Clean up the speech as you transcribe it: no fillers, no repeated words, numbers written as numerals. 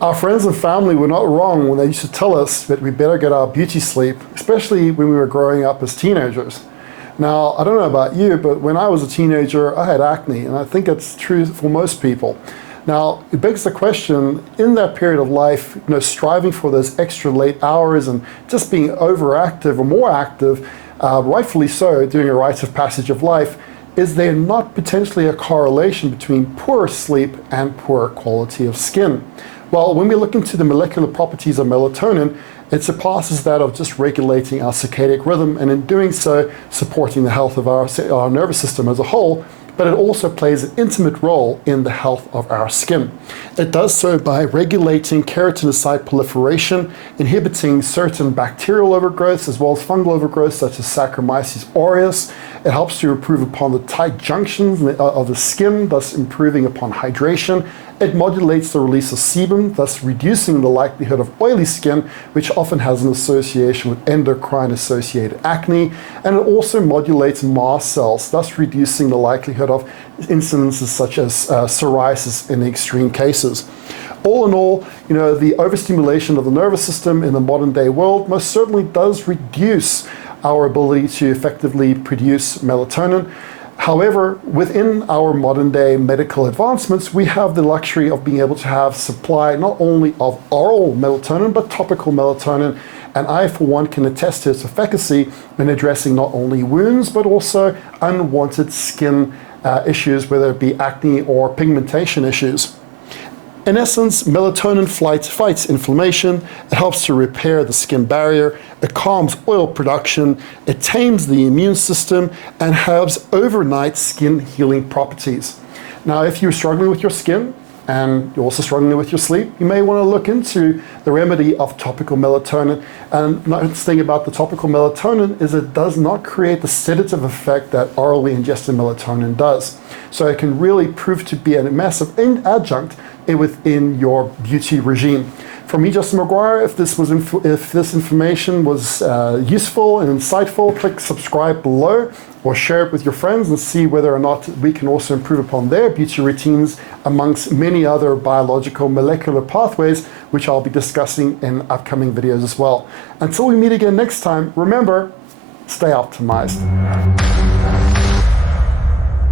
Our friends and family were not wrong when they used to tell us that we better get our beauty sleep, especially when we were growing up as teenagers. Now, I don't know about you, but when I was a teenager, I had acne, and I think it's true for most people. Now, it begs the question, in that period of life, striving for those extra late hours and just being overactive or more active, rightfully so, during a rite of passage of life, is there not potentially a correlation between poor sleep and poor quality of skin? Well, when we look into the molecular properties of melatonin, it surpasses that of just regulating our circadian rhythm, and in doing so, supporting the health of our nervous system as a whole, but it also plays an intimate role in the health of our skin. It does so by regulating keratinocyte proliferation, inhibiting certain bacterial overgrowths as well as fungal overgrowths such as Saccharomyces aureus. It helps to improve upon the tight junctions of the skin, thus improving upon hydration. It modulates the release of sebum, thus reducing the likelihood of oily skin, which often has an association with endocrine-associated acne. And it also modulates mast cells, thus reducing the likelihood of incidences such as psoriasis in the extreme cases. All in all, the overstimulation of the nervous system in the modern day world most certainly does reduce our ability to effectively produce melatonin. However, within our modern day medical advancements, we have the luxury of being able to have supply not only of oral melatonin, but topical melatonin. And I, for one, can attest to its efficacy in addressing not only wounds, but also unwanted skin issues, whether it be acne or pigmentation issues. In essence, melatonin fights inflammation, it helps to repair the skin barrier, it calms oil production, it tames the immune system, and has overnight skin healing properties. Now, if you're struggling with your skin, and you're also struggling with your sleep, you may want to look into the remedy of topical melatonin. And the nice thing about the topical melatonin is it does not create the sedative effect that orally ingested melatonin does. So it can really prove to be a massive adjunct within your beauty regime. For me, Justin Maguire, if this information was useful and insightful, click subscribe below or share it with your friends and see whether or not we can also improve upon their beauty routines amongst many other biological molecular pathways, which I'll be discussing in upcoming videos as well. Until we meet again next time, remember, stay optimized.